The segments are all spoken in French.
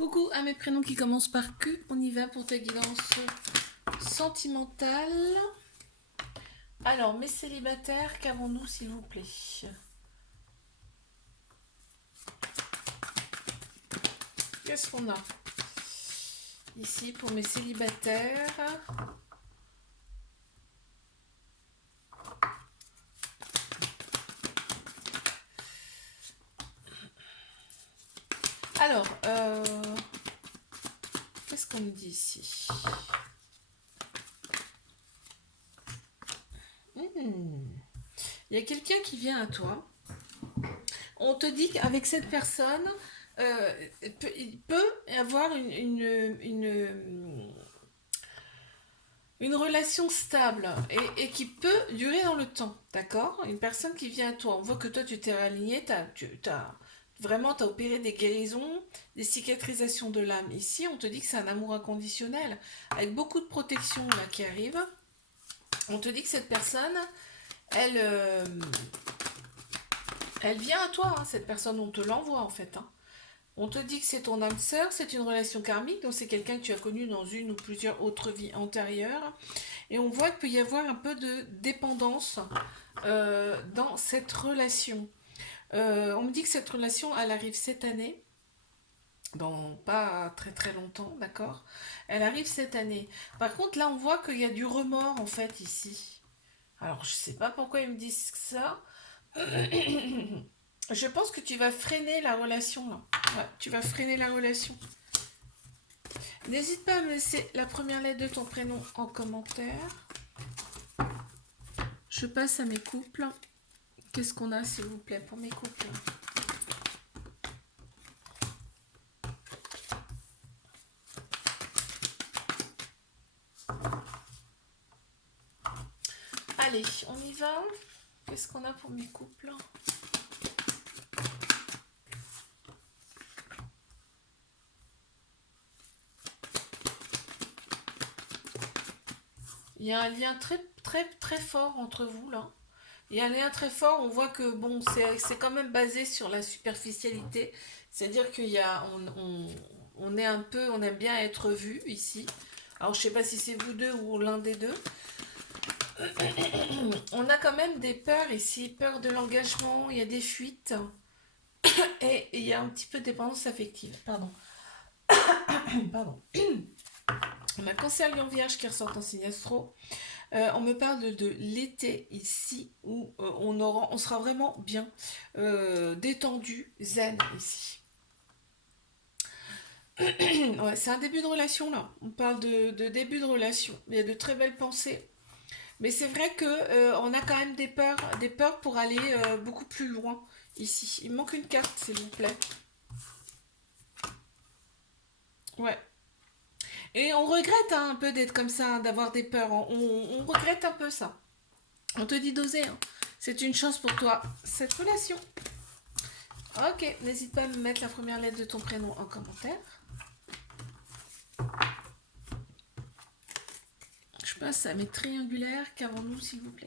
Coucou à mes prénoms qui commencent par Q. On y va pour ta guidance sentimentale. Alors, mes célibataires, qu'avons-nous s'il vous plaît? Qu'est-ce qu'on a ici pour mes célibataires? Alors, qu'est-ce qu'on nous dit ici? Il y a quelqu'un qui vient à toi. On te dit qu'avec cette personne, il peut y avoir une relation stable et qui peut durer dans le temps, d'accord? Une personne qui vient à toi, on voit que toi tu t'es aligné, vraiment t'as opéré des guérisons, des cicatrisations de l'âme. Ici, on te dit que c'est un amour inconditionnel, avec beaucoup de protection là qui arrive. On te dit que cette personne, elle, euh, elle vient à toi, hein, cette personne, on te l'envoie en fait, hein. On te dit que c'est ton âme sœur, c'est une relation karmique, donc c'est quelqu'un que tu as connu dans une ou plusieurs autres vies antérieures. Et on voit qu'il peut y avoir un peu de dépendance dans cette relation. On me dit que cette relation, elle arrive cette année, dans pas très très longtemps, d'accord? Elle arrive cette année. Par contre, là, on voit qu'il y a du remords en fait ici. Alors, je sais pas pourquoi ils me disent ça. Je pense que tu vas freiner la relation là. Ouais, tu vas freiner la relation. N'hésite pas à me laisser la première lettre de ton prénom en commentaire. Je passe à mes couples. Qu'est-ce qu'on a, s'il vous plaît, pour mes couples? Allez, on y va. Qu'est-ce qu'on a pour mes couples? Il y a un lien très très très fort entre vous là. Il y a un lien très fort. On voit que bon, c'est quand même basé sur la superficialité. C'est-à-dire qu'il y a on est un peu, on aime bien être vu ici. Alors je sais pas si c'est vous deux ou l'un des deux. On a quand même des peurs ici, peur de l'engagement. Il y a des fuites et il y a un petit peu de dépendance affective. Pardon. Pardon. On a Cancer Lion Vierge qui ressort en signe astro. On me parle de l'été ici où on sera vraiment bien détendu, zen ici. Ouais, c'est un début de relation là. On parle de début de relation. Il y a de très belles pensées. Mais c'est vrai que on a quand même des peurs pour aller beaucoup plus loin ici. Il me manque une carte, s'il vous plaît. Ouais. Et on regrette hein, un peu d'être comme ça, hein, d'avoir des peurs. On regrette un peu ça. On te dit d'oser, hein. C'est une chance pour toi, cette relation. Ok, n'hésite pas à me mettre la première lettre de ton prénom en commentaire. Je passe à mes triangulaires. Qu'avons-nous, s'il vous plaît?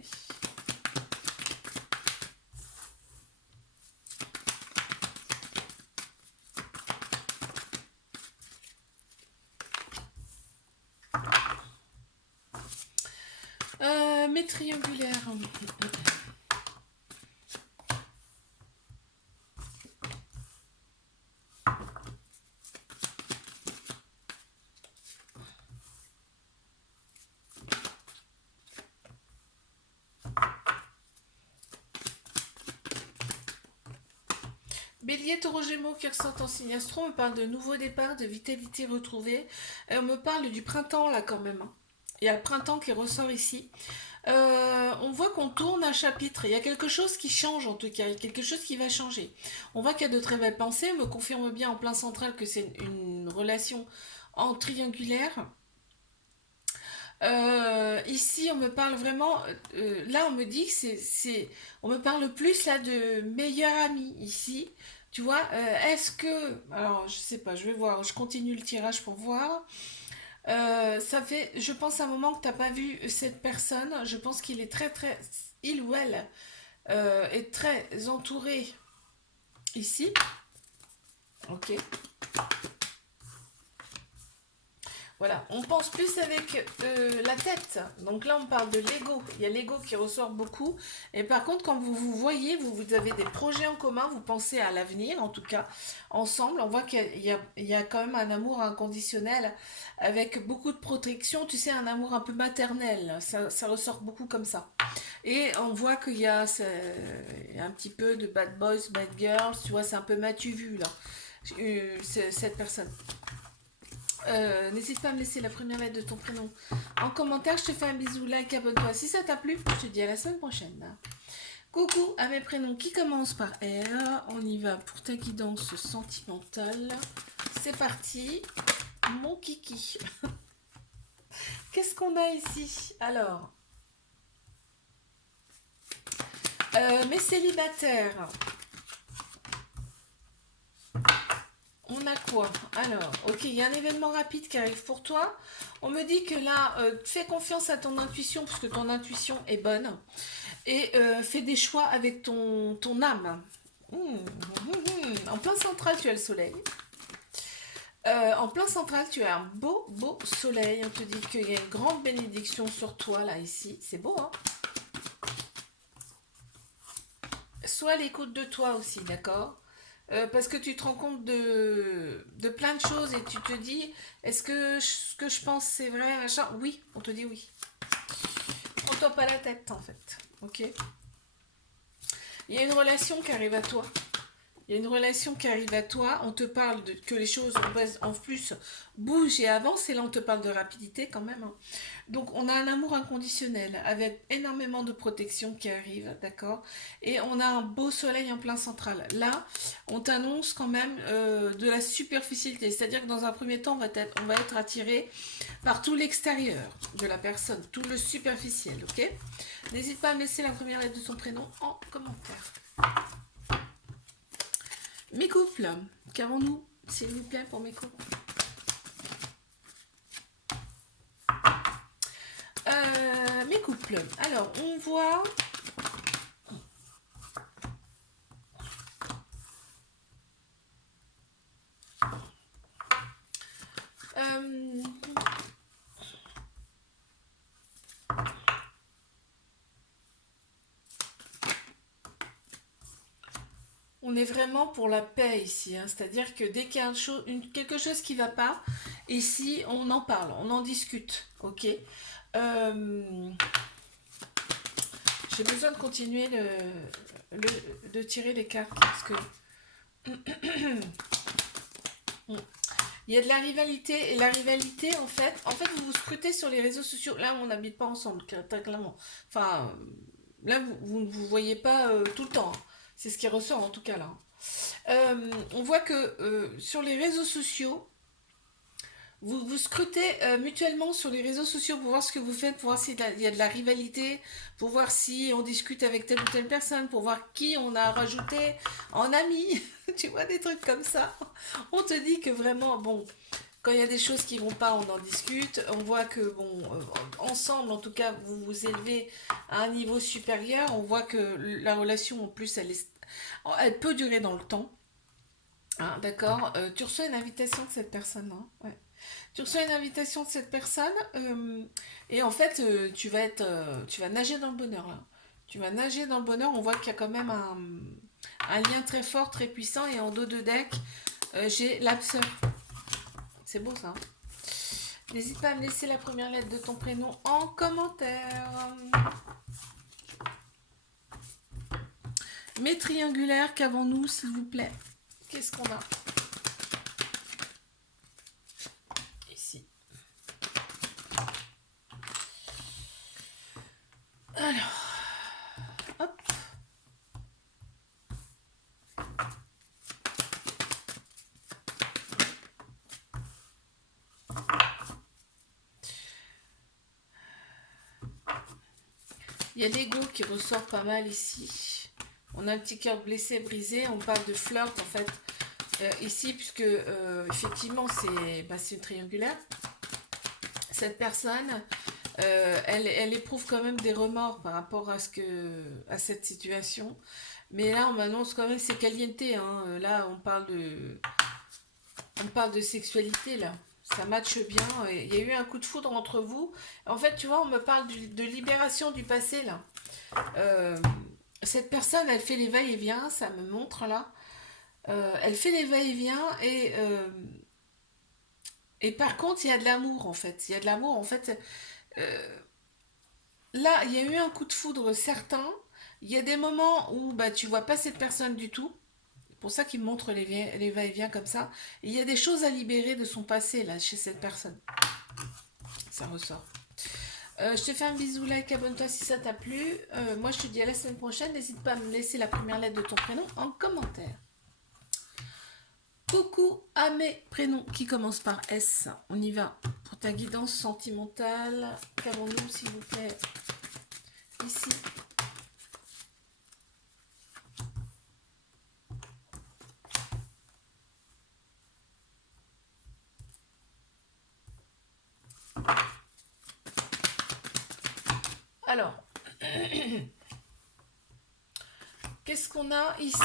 Mes triangulaires. Bélier, Taureau, Gémeaux qui ressortent en signe astro, on me parle de nouveau départ, de vitalité retrouvée. Et on me parle du printemps là quand même, hein. Il y a le printemps qui ressort ici. On voit qu'on tourne un chapitre. Il y a quelque chose qui change en tout cas. Il y a quelque chose qui va changer. On voit qu'il y a de très belles pensées. On me confirme bien en plein central que c'est une relation en triangulaire. Ici, on me parle vraiment. Là, on me dit que on me parle plus là de meilleur ami ici. Tu vois, est-ce que. Alors, je sais pas, je vais voir. Je continue le tirage pour voir. Ça fait, je pense, un moment que t'as pas vu cette personne. Je pense qu'il est très, très. Il ou elle est très entouré ici. Ok. Voilà, on pense plus avec la tête. Donc là, on parle de l'ego. Il y a l'ego qui ressort beaucoup. Et par contre, quand vous vous voyez, vous avez des projets en commun, vous pensez à l'avenir, en tout cas, ensemble. On voit qu'il y a quand même un amour inconditionnel avec beaucoup de protection. Tu sais, un amour un peu maternel. Ça ressort beaucoup comme ça. Et on voit qu'il y a un petit peu de bad boys, bad girls. Tu vois, c'est un peu m'as-tu vu là, cette personne. N'hésite pas à me laisser la première lettre de ton prénom en commentaire. Je te fais un bisou, like, abonne-toi si ça t'a plu. Je te dis à la semaine prochaine. Coucou à mes prénoms qui commencent par R. On y va pour ta guidance sentimentale. C'est parti, mon kiki. Qu'est-ce qu'on a ici? Alors, mes célibataires. On a quoi? Alors, ok, il y a un événement rapide qui arrive pour toi. On me dit que là, fais confiance à ton intuition, parce que ton intuition est bonne. Et fais des choix avec ton âme. En plein central, tu as le soleil. En plein central, tu as un beau, beau soleil. On te dit qu'il y a une grande bénédiction sur toi, là, ici. C'est beau, hein? Sois à l'écoute de toi aussi, d'accord? Parce que tu te rends compte de plein de choses et tu te dis, est-ce que ce que je pense c'est vrai, machin? Oui, on te dit oui. Prends-toi pas la tête en fait, ok? Il y a une relation qui arrive à toi. Il y a une relation qui arrive à toi, on te parle que les choses en plus bougent et avancent, et là on te parle de rapidité quand même, hein. Donc on a un amour inconditionnel avec énormément de protection qui arrive, d'accord? Et on a un beau soleil en plein central. Là, on t'annonce quand même de la superficialité, c'est-à-dire que dans un premier temps, on va être attiré par tout l'extérieur de la personne, tout le superficiel, ok? N'hésite pas à me laisser la première lettre de ton prénom en commentaire. Mes couples, qu'avons-nous, s'il vous plaît, pour mes couples? Mes couples. Alors, on voit... Euh, on est vraiment pour la paix ici, hein. C'est-à-dire que dès qu'il y a quelque chose qui ne va pas, ici, on en parle, on en discute, ok? Euh, J'ai besoin de continuer de tirer les cartes parce que il y a de la rivalité, et la rivalité en fait vous vous scrutez sur les réseaux sociaux. Là on n'habite pas ensemble très clairement. Enfin là vous ne vous voyez pas tout le temps, hein. C'est ce qui ressort en tout cas là. On voit que sur les réseaux sociaux, vous vous scrutez mutuellement sur les réseaux sociaux pour voir ce que vous faites, pour voir s'il y a de la rivalité, pour voir si on discute avec telle ou telle personne, pour voir qui on a rajouté en ami. Tu vois, des trucs comme ça. On te dit que vraiment, bon, quand il y a des choses qui vont pas, on en discute. On voit que, bon, ensemble, en tout cas, vous vous élevez à un niveau supérieur. On voit que la relation, en plus, elle peut durer dans le temps. Hein, d'accord. Tu reçois une invitation de cette personne, hein, ouais. Tu reçois une invitation de cette personne et en fait tu vas nager dans le bonheur là. Tu vas nager dans le bonheur. On voit qu'il y a quand même un lien très fort, très puissant, et en dos de deck j'ai l'âme sœur. C'est beau ça, hein. N'hésite pas à me laisser la première lettre de ton prénom en commentaire. Mes triangulaires, qu'avons-nous s'il vous plaît? Qu'est-ce qu'on a ici? Alors, hop. Il y a l'ego qui ressort pas mal ici. On a un petit cœur blessé, brisé. On parle de flirt en fait ici, puisque effectivement c'est une triangulaire. Cette personne, elle éprouve quand même des remords par rapport à cette situation. Mais là, on m'annonce quand même c'est caliente, hein. Là, on parle de sexualité là. Ça matche bien. Il y a eu un coup de foudre entre vous. En fait, tu vois, on me parle de libération du passé, là. Euh, cette personne, elle fait les va-et-vient, ça me montre là. Elle fait les va-et-vient et par contre, il y a de l'amour, en fait. Il y a de l'amour, en fait. Euh, Là, il y a eu un coup de foudre certain. Il y a des moments où bah, tu vois pas cette personne du tout. C'est pour ça qu'il me montre les va-et-vient comme ça. Et il y a des choses à libérer de son passé, là, chez cette personne. Ça ressort. Je te fais un bisou, like, abonne-toi si ça t'a plu. Moi, je te dis à la semaine prochaine. N'hésite pas à me laisser la première lettre de ton prénom en commentaire. Coucou à mes prénoms qui commencent par S. On y va pour ta guidance sentimentale. Qu'avons-nous, s'il vous plaît, ici? Alors, qu'est-ce qu'on a ici?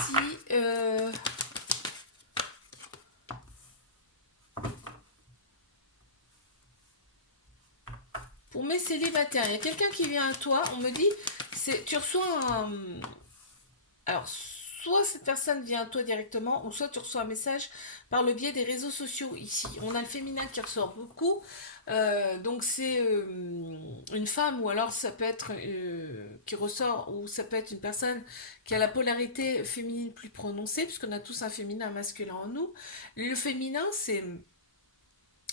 Pour mes célibataires, il y a quelqu'un qui vient à toi, on me dit, tu reçois un... Alors, soit cette personne vient à toi directement, ou soit tu reçois un message par le biais des réseaux sociaux ici. On a le féminin qui ressort beaucoup, donc c'est une femme, ou alors ça peut être qui ressort, ou ça peut être une personne qui a la polarité féminine plus prononcée, puisqu'on a tous un féminin, un masculin en nous. Le féminin, c'est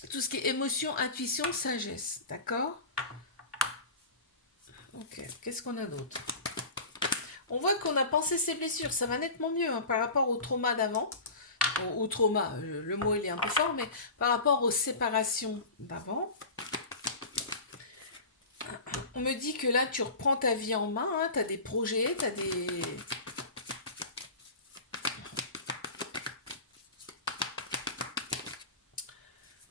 tout ce qui est émotion, intuition, sagesse, d'accord? Ok, qu'est-ce qu'on a d'autre? On voit qu'on a pensé ses blessures, ça va nettement mieux hein, par rapport au trauma d'avant. Au trauma, le mot il est un peu fort, mais par rapport aux séparations d'avant. On me dit que là tu reprends ta vie en main, hein, tu as des projets, tu as des...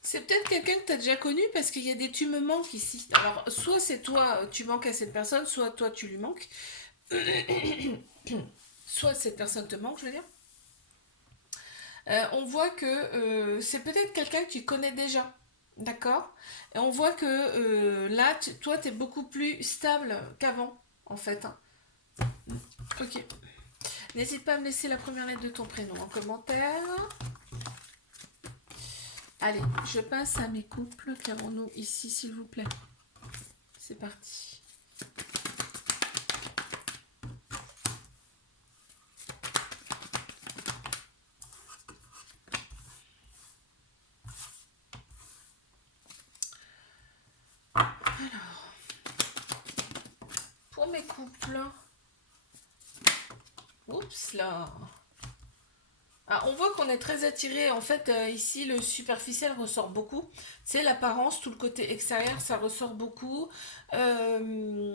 C'est peut-être quelqu'un que tu as déjà connu parce qu'il y a des tu me manques ici. Alors, soit c'est toi, tu manques à cette personne, soit toi tu lui manques. Soit cette personne te manque, je veux dire. On voit que c'est peut-être quelqu'un que tu connais déjà. D'accord. Et on voit que là, toi, tu es beaucoup plus stable qu'avant, en fait. Hein. Ok. N'hésite pas à me laisser la première lettre de ton prénom en commentaire. Allez, je passe à mes couples. Qu'avons-nous ici, s'il vous plaît? C'est parti. Alors, pour mes couples... Oups là. Ah, on voit qu'on est très attiré. En fait, ici, le superficiel ressort beaucoup. C'est l'apparence, tout le côté extérieur, ça ressort beaucoup. Euh,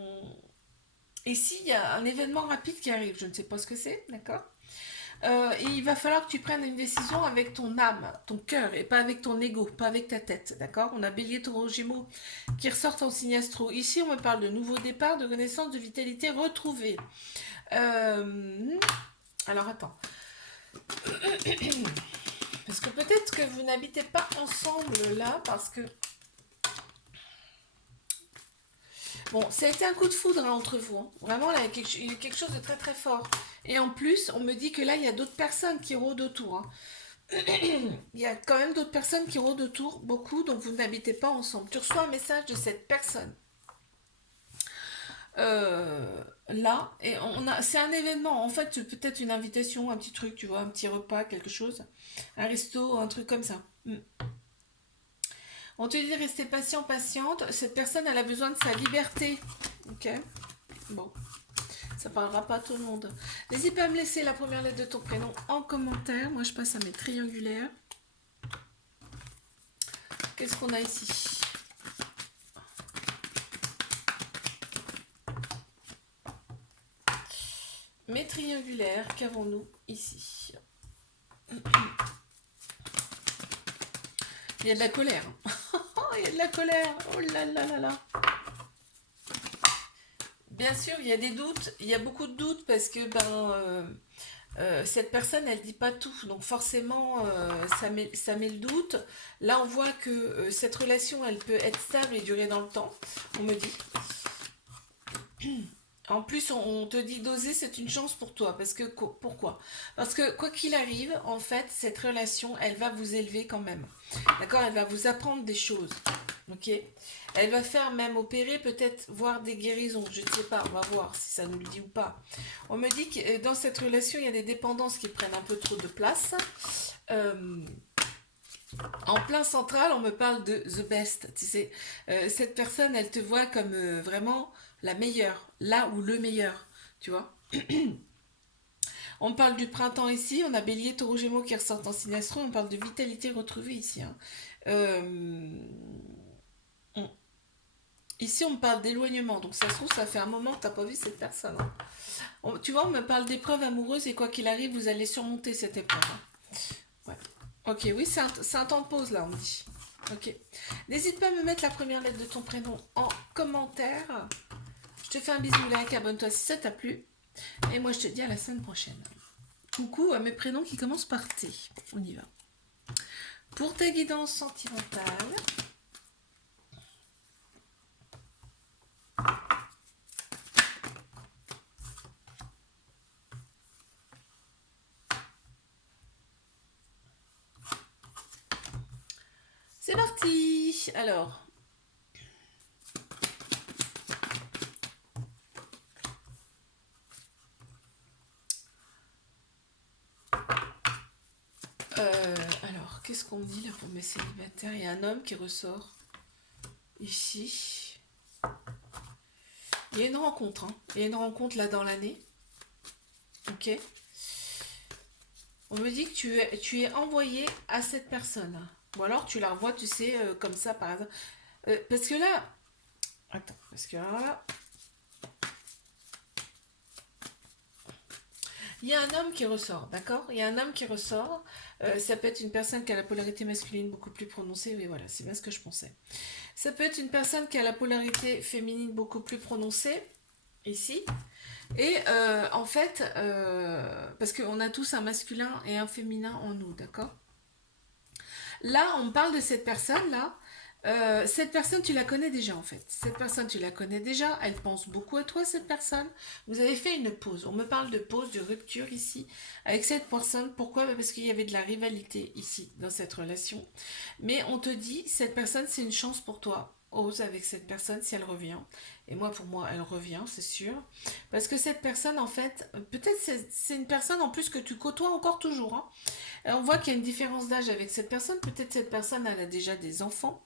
Ici, il y a un événement rapide qui arrive. Je ne sais pas ce que c'est, d'accord? Et il va falloir que tu prennes une décision avec ton âme, ton cœur, et pas avec ton ego, pas avec ta tête, d'accord? On a Bélier, Taureau, Gémeaux qui ressortent en signe astro. Ici, on me parle de nouveau départ, de renaissance, de vitalité retrouvée. Alors, attends. Parce que peut-être que vous n'habitez pas ensemble là, parce que... Bon, ça a été un coup de foudre hein, entre vous. Hein. Vraiment, là, il y a quelque chose de très très fort. Et en plus, on me dit que là, il y a d'autres personnes qui rôdent autour. Hein. Il y a quand même d'autres personnes qui rôdent autour, beaucoup, donc vous n'habitez pas ensemble. Tu reçois un message de cette personne. Là, et c'est un événement. En fait, peut-être une invitation, un petit truc, tu vois, un petit repas, quelque chose. Un resto, un truc comme ça. On te dit de rester patient, patiente. Cette personne, elle a besoin de sa liberté. Ok. Bon. Ça parlera pas à tout le monde. N'hésite pas à me laisser la première lettre de ton prénom en commentaire. Moi, je passe à mes triangulaires. Qu'est-ce qu'on a ici? Mes triangulaires, qu'avons-nous ici? Il y a de la colère. Il y a de la colère. Oh là là là là. Bien sûr, il y a des doutes. Il y a beaucoup de doutes parce que cette personne, elle dit pas tout, donc forcément, ça met le doute. Là, on voit que cette relation, elle peut être stable et durer dans le temps, on me dit. En plus, on te dit d'oser, c'est une chance pour toi. Parce que, pourquoi? Parce que quoi qu'il arrive, en fait, cette relation, elle va vous élever quand même. D'accord? Elle va vous apprendre des choses. Ok? Elle va faire même opérer, peut-être voir des guérisons. Je ne sais pas, on va voir si ça nous le dit ou pas. On me dit que dans cette relation, il y a des dépendances qui prennent un peu trop de place. Euh, En plein central, on me parle de the best. Tu sais, cette personne, elle te voit comme vraiment la meilleure, là ou le meilleur, tu vois. On parle du printemps ici, on a Bélier, Taureau, Gémeaux qui ressortent en signe astro, on parle de vitalité retrouvée ici, hein. Euh, on- Ici, on me parle d'éloignement, donc ça se trouve, ça fait un moment que tu n'as pas vu cette personne, hein. Tu vois, on me parle d'épreuve amoureuse et quoi qu'il arrive, vous allez surmonter cette épreuve, hein. Ouais. Ok, oui, c'est un temps de pause là, on me dit. Ok. N'hésite pas à me mettre la première lettre de ton prénom en commentaire. Je te fais un bisou, like, abonne-toi si ça t'a plu. Et moi, je te dis à la semaine prochaine. Coucou à mes prénoms qui commencent par T. On y va. Pour ta guidance sentimentale, c'est parti. Alors, qu'est-ce qu'on me dit là pour mes célibataires? Il y a un homme qui ressort ici. Il y a une rencontre, hein. Il y a une rencontre là dans l'année. Ok. On me dit que tu es envoyé à cette personne. Ou alors tu la revois, tu sais, comme ça par hasard. Parce que là. Attends, parce que là. Il y a un homme qui ressort, d'accord? Il y a un homme qui ressort. Ça peut être une personne qui a la polarité masculine beaucoup plus prononcée. Oui, voilà, c'est bien ce que je pensais. Ça peut être une personne qui a la polarité féminine beaucoup plus prononcée, ici. Et en fait, parce qu'on a tous un masculin et un féminin en nous, d'accord? Là, on parle de cette personne-là. Cette personne, tu la connais déjà en fait. Cette personne, tu la connais déjà. Elle pense beaucoup à toi, cette personne. Vous avez fait une pause. On me parle de pause, de rupture ici avec cette personne. Pourquoi? Parce qu'il y avait de la rivalité ici dans cette relation. Mais on te dit, cette personne, c'est une chance pour toi. Ose avec cette personne si elle revient. Et moi, pour moi, elle revient, c'est sûr. Parce que cette personne, en fait, peut-être c'est une personne en plus que tu côtoies encore toujours, hein. On voit qu'il y a une différence d'âge avec cette personne. Peut-être cette personne, elle a déjà des enfants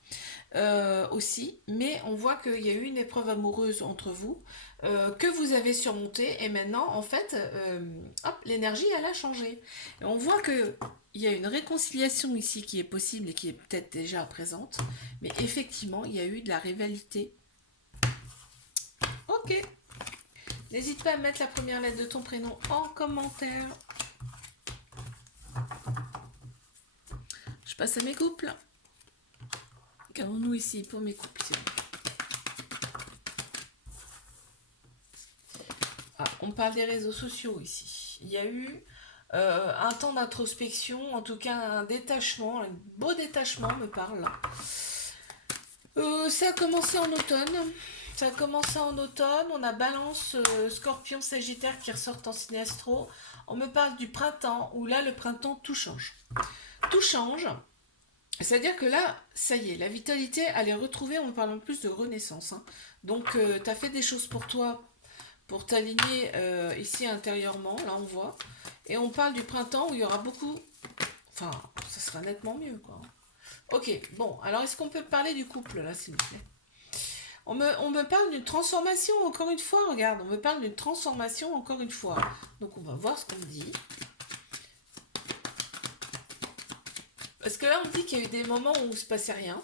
aussi. Mais on voit qu'il y a eu une épreuve amoureuse entre vous que vous avez surmontée. Et maintenant, en fait, hop, l'énergie, elle a changé. Et on voit que il y a une réconciliation ici qui est possible et qui est peut-être déjà présente. Mais effectivement, il y a eu de la rivalité. Ok. N'hésite pas à mettre la première lettre de ton prénom en commentaire. Je passe à mes couples. Qu'avons-nous ici pour mes couples? Ah, on parle des réseaux sociaux ici. Il y a eu un temps d'introspection, en tout cas un détachement, un beau détachement me parle. Ça a commencé en automne. Ça a commencé en automne. On a Balance, Scorpion, Sagittaire qui ressortent en signe astro. On me parle du printemps, où là, le printemps, tout change. Tout change. C'est-à-dire que là, ça y est, la vitalité, elle est retrouvée. On parle en plus de renaissance, hein. Donc, tu as fait des choses pour toi, pour t'aligner ici intérieurement. Là, on voit. Et on parle du printemps où il y aura beaucoup. Enfin, ça sera nettement mieux, quoi. Ok, bon, alors est-ce qu'on peut parler du couple, là, s'il vous plaît? On me parle d'une transformation, encore une fois, regarde, on me parle d'une transformation, encore une fois. Donc on va voir ce qu'on me dit. Parce que là, on me dit qu'il y a eu des moments où il ne se passait rien.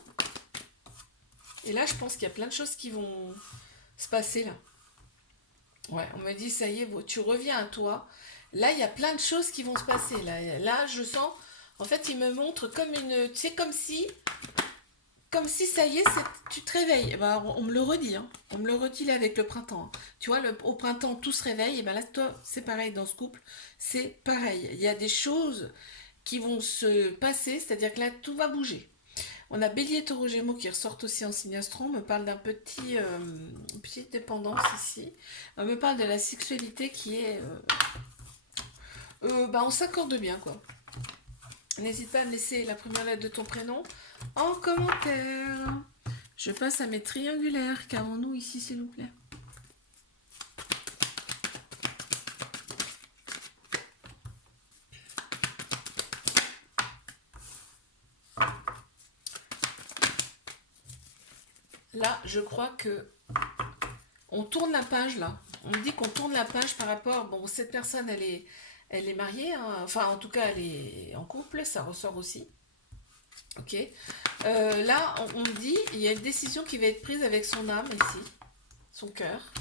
Et là, je pense qu'il y a plein de choses qui vont se passer, là. Ouais, on me dit, ça y est, tu reviens à toi. Là, il y a plein de choses qui vont se passer. Là, je sens, en fait, il me montre comme une... C'est comme si comme si ça y est, tu te réveilles. Eh ben, on me le redit, hein. On me le redit là avec le printemps, hein. Tu vois, au printemps, tout se réveille. Et ben là, toi, c'est pareil dans ce couple. C'est pareil. Il y a des choses qui vont se passer, c'est-à-dire que là, tout va bouger. On a Bélier, Taureau, Gémeaux qui ressortent aussi en signe astro. On me parle d'un petite dépendance ici. On me parle de la sexualité qui est... bah, on s'accorde bien, quoi. N'hésite pas à me laisser la première lettre de ton prénom en commentaire. Je passe à mes triangulaires. Qu'avons-nous ici, s'il vous plaît? Là, je crois que on tourne la page, là. On me dit qu'on tourne la page par rapport... Bon, cette personne, elle est mariée, hein. Enfin, en tout cas, elle est en couple. Ça ressort aussi. Ok. Là, on me dit, il y a une décision qui va être prise avec son âme ici, son cœur.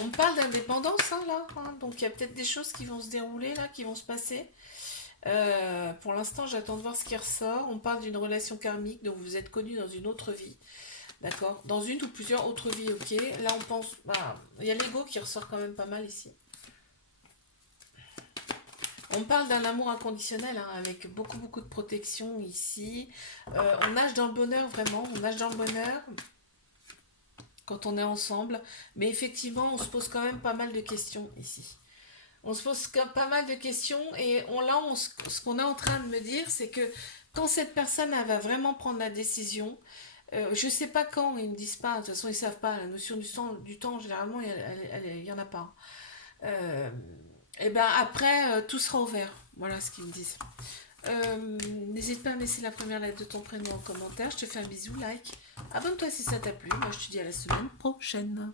On me parle d'indépendance, hein, là, hein. Donc il y a peut-être des choses qui vont se dérouler là, qui vont se passer. Pour l'instant, j'attends de voir ce qui ressort. On parle d'une relation karmique, donc vous êtes connus dans une autre vie. D'accord? Dans une ou plusieurs autres vies, ok. Là, on pense... Bah, il y a l'ego qui ressort quand même pas mal ici. On parle d'un amour inconditionnel, hein, avec beaucoup, beaucoup de protection ici. On nage dans le bonheur, vraiment. On nage dans le bonheur quand on est ensemble. Mais effectivement, on se pose quand même pas mal de questions ici. On se pose pas mal de questions et ce qu'on est en train de me dire, c'est que quand cette personne elle va vraiment prendre la décision, je sais pas quand, ils me disent pas, de toute façon ils savent pas, la notion du temps généralement il y en a pas. Euh, et ben après, tout sera ouvert, voilà ce qu'ils me disent. N'hésite pas à me laisser la première lettre de ton prénom en commentaire, je te fais un bisou, like, abonne-toi si ça t'a plu, moi je te dis à la semaine prochaine.